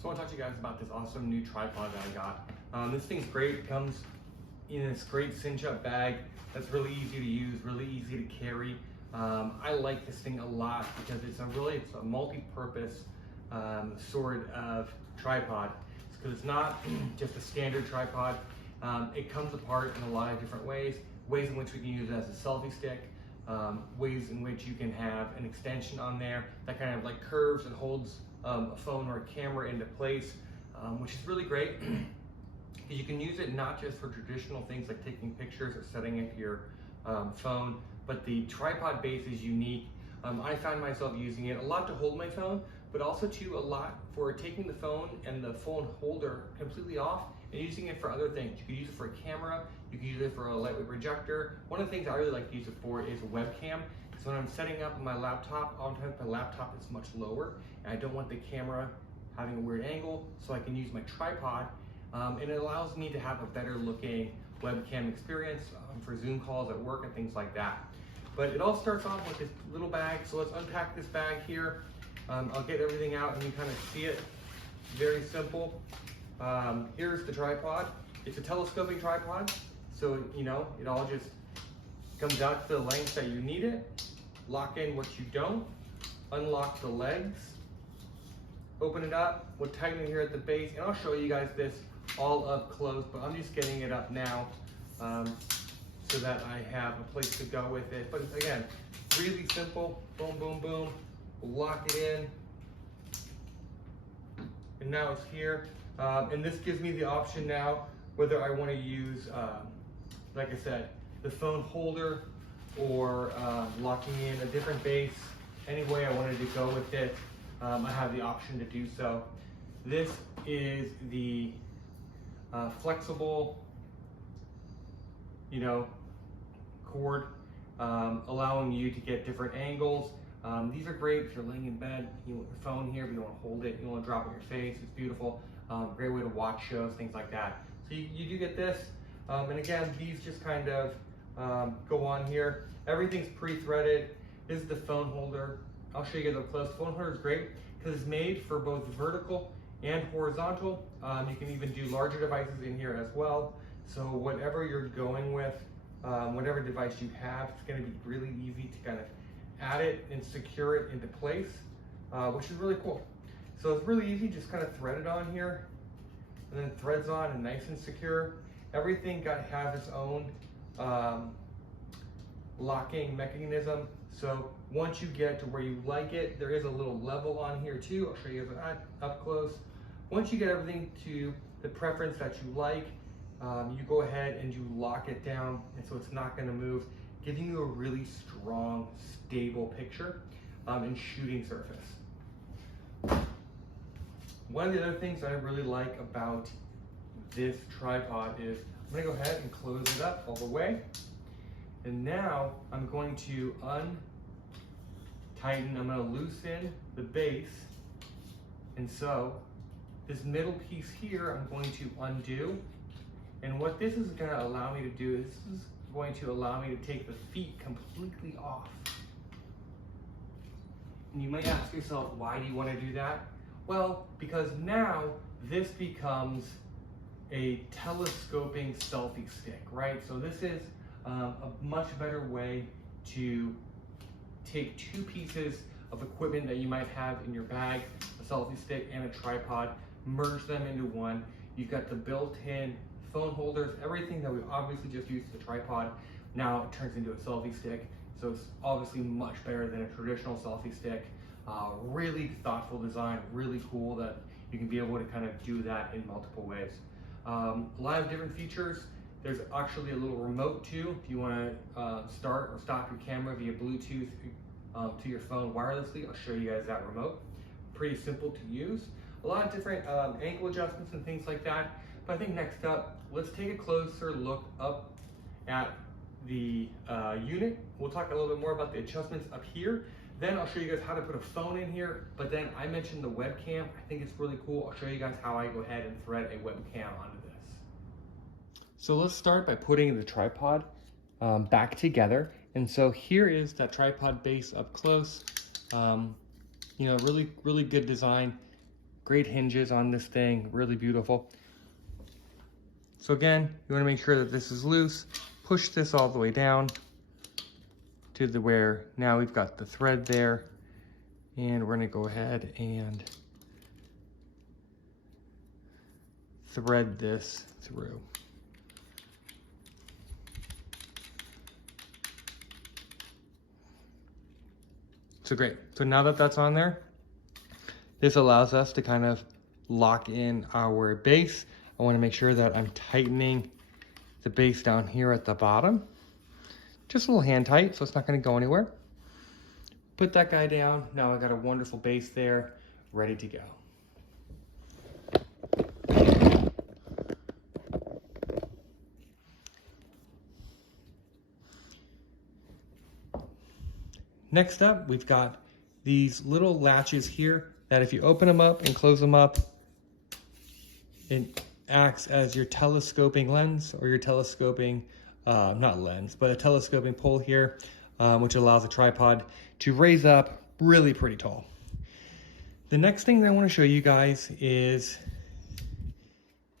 So I want to talk to you guys about this awesome new tripod that I got. This thing's great. It comes in this great cinch up bag that's really easy to use, really easy to carry. I like this thing a lot because it's a multi-purpose sort of tripod. Because it's not just a standard tripod. It comes apart in a lot of different ways in which we can use it as a selfie stick, ways in which you can have an extension on there that kind of like curves and holds a phone or a camera into place, which is really great because you can use it not just for traditional things like taking pictures or setting it to your phone, but the tripod base is unique. I found myself using it a lot to hold my phone, but also a lot for taking the phone and the phone holder completely off and using it for other things. You could use it for a camera, you could use it for a lightweight projector. One of the things I really like to use it for is a webcam. So when I'm setting up my laptop, oftentimes my laptop is much lower and I don't want the camera having a weird angle, so I can use my tripod and it allows me to have a better looking webcam experience for Zoom calls at work and things like that. But it all starts off with this little bag, so let's unpack this bag here. I'll get everything out and you kind of see it. Very simple. Here's the tripod. It's a telescoping tripod, so you know it all just comes out to the length that you need it. Lock in what you don't. Unlock the legs. Open it up. We'll tighten it here at the base, and I'll show you guys this all up close. But I'm just getting it up now so that I have a place to go with it. But again, really simple. Boom, boom, boom. Lock it in, and now it's here. And this gives me the option now whether I want to use, like I said, the phone holder or locking in a different base. Any way I wanted to go with it, I have the option to do so. This is the flexible, cord, allowing you to get different angles. These are great if you're laying in bed, you want your phone here, but you want to hold it, you want to drop it on your face. It's beautiful. Great way to watch shows, things like that. So you do get this. And again, these just kind of go on here. Everything's pre-threaded. This is the phone holder. I'll show you guys up close. The phone holder is great because it's made for both vertical and horizontal. You can even do larger devices in here as well. So whatever you're going with, whatever device you have, it's going to be really easy to kind of add it and secure it into place, which is really cool. So it's really easy, just kind of thread it on here, and then threads on and nice and secure. Everything has its own locking mechanism. So once you get to where you like it, there is a little level on here too. I'll show you guys up close. Once you get everything to the preference that you like, you go ahead and you lock it down, and so it's not going to move, giving you a really strong, stable picture and shooting surface. One of the other things I really like about this tripod is I'm going to go ahead and close it up all the way. And now I'm going to untighten, I'm going to loosen the base. And so this middle piece here I'm going to undo. And what this is going to allow me to do is this is going to allow me to take the feet completely off. And you might ask yourself, why do you want to do that? Well, because now this becomes a telescoping selfie stick, right? So this is a much better way to take two pieces of equipment that you might have in your bag, a selfie stick and a tripod, merge them into one. You've got the built-in phone holders, everything that we obviously just used as a tripod, now it turns into a selfie stick. So it's obviously much better than a traditional selfie stick. Really thoughtful design, really cool that you can be able to kind of do that in multiple ways. A lot of different features. There's actually a little remote too if you want to start or stop your camera via Bluetooth to your phone wirelessly. I'll show you guys that remote. Pretty simple to use. A lot of different ankle adjustments and things like that. But I think next up, let's take a closer look up at the unit. We'll talk a little bit more about the adjustments up here. Then I'll show you guys how to put a phone in here. But then I mentioned the webcam. I think it's really cool. I'll show you guys how I go ahead and thread a webcam onto this. So let's start by putting the tripod back together. And so here is that tripod base up close. Really good design. Great hinges on this thing, really beautiful. So again, you wanna make sure that this is loose. Push this all the way down to the where now we've got the thread there. And we're gonna go ahead and thread this through. So great, so now that that's on there, this allows us to kind of lock in our base. I wanna make sure that I'm tightening the base down here at the bottom. Just a little hand tight, so it's not gonna go anywhere. Put that guy down. Now I got a wonderful base there, ready to go. Next up, we've got these little latches here that if you open them up and close them up, it acts as your telescoping lens or your telescoping, not lens, but a telescoping pole here, which allows a tripod to raise up really pretty tall. The next thing that I want to show you guys is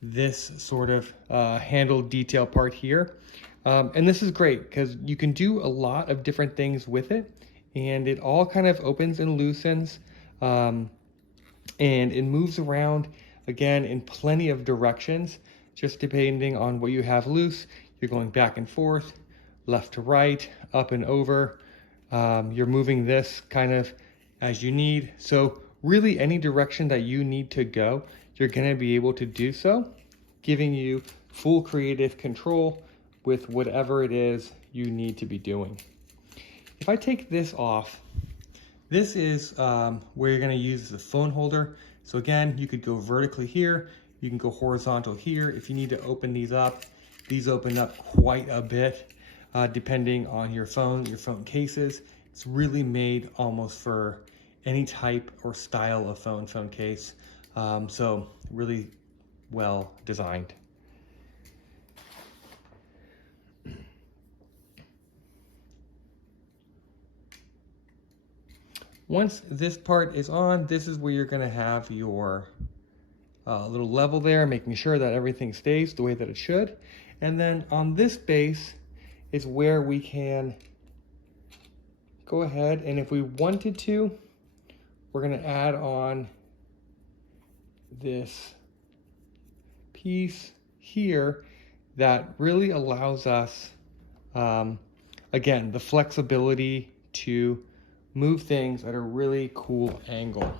this sort of handle detail part here. And this is great because you can do a lot of different things with it, and it all kind of opens and loosens, and it moves around again in plenty of directions, just depending on what you have loose. You're going back and forth, left to right, up and over. You're moving this kind of as you need. So really any direction that you need to go, you're gonna be able to do so, giving you full creative control with whatever it is you need to be doing. If I take this off, this is where you're gonna use the phone holder. So again, you could go vertically here, you can go horizontal here. If you need to open these open up quite a bit, depending on your phone cases. It's really made almost for any type or style of phone case. So really well designed. Once this part is on, this is where you're gonna have your little level there, making sure that everything stays the way that it should. And then on this base is where we can go ahead, and if we wanted to, we're gonna add on this piece here that really allows us, again, the flexibility to move things at a really cool angle.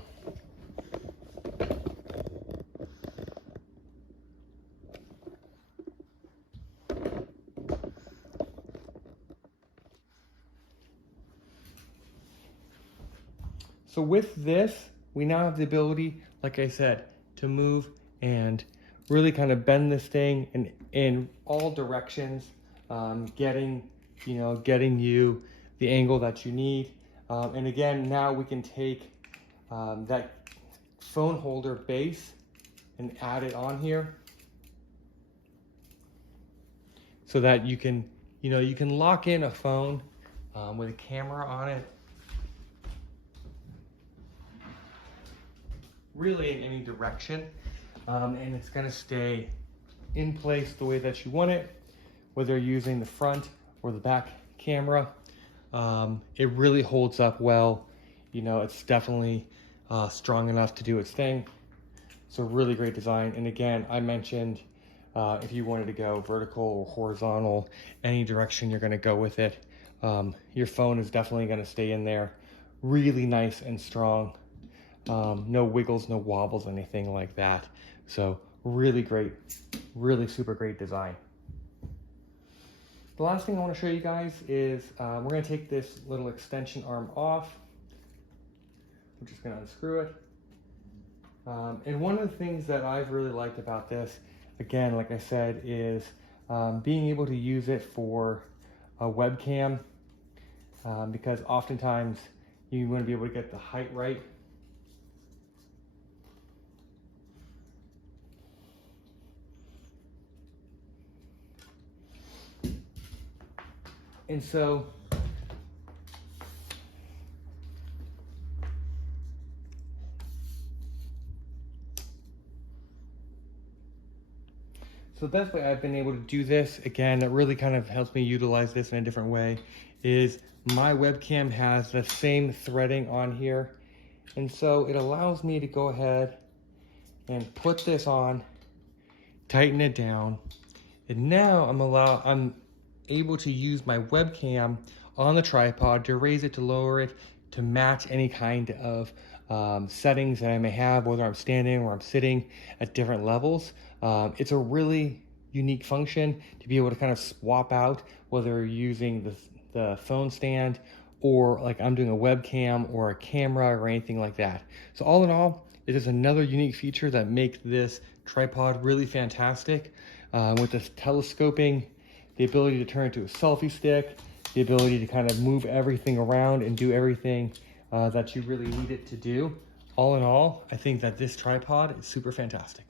So with this, we now have the ability, like I said, to move and really kind of bend this thing in all directions, getting you the angle that you need. And again, now we can take that phone holder base and add it on here so that you can lock in a phone with a camera on it really in any direction, and it's going to stay in place the way that you want it, whether you're using the front or the back camera. It really holds up well. It's definitely strong enough to do its thing. So really great design. And again, I mentioned if you wanted to go vertical or horizontal, any direction you're going to go with it, your phone is definitely going to stay in there. Really nice and strong. No wiggles, no wobbles, anything like that. So really great, really super great design. The last thing I want to show you guys is we're going to take this little extension arm off. We're just going to unscrew it. And one of the things that I've really liked about this, again, like I said, is being able to use it for a webcam, because oftentimes you want to be able to get the height right. And so So the best way I've been able to do this, again, it really kind of helps me utilize this in a different way, is my webcam has the same threading on here. And so it allows me to go ahead and put this on, tighten it down. And now I'm able to use my webcam on the tripod to raise it, to lower it, to match any kind of settings that I may have, whether I'm standing or I'm sitting at different levels. It's a really unique function to be able to kind of swap out whether you're using the phone stand or like I'm doing a webcam or a camera or anything like that. So all in all, it is another unique feature that makes this tripod really fantastic. With this telescoping, the ability to turn it to a selfie stick, the ability to kind of move everything around and do everything that you really need it to do. All in all, I think that this tripod is super fantastic.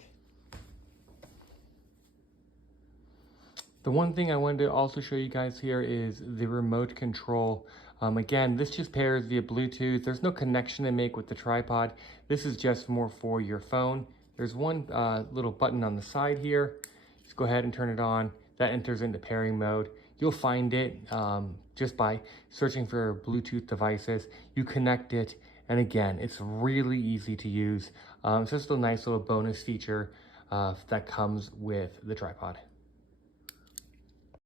The one thing I wanted to also show you guys here is the remote control. Again, this just pairs via Bluetooth. There's no connection to make with the tripod. This is just more for your phone. There's one little button on the side here. Just go ahead and turn it on. That enters into pairing mode. You'll find it just by searching for Bluetooth devices. You connect it, and again, it's really easy to use. It's just a nice little bonus feature that comes with the tripod.